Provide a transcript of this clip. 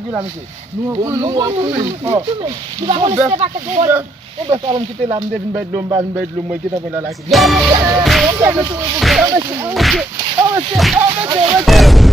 qui là, monsieur? Nous, Tu vas me laisser pas quelque chose. On va faire un petit peu là, me devine bête l'homme, moi qui t'a fait là. Monsieur, monsieur, monsieur, monsieur, monsieur, monsieur, monsieur.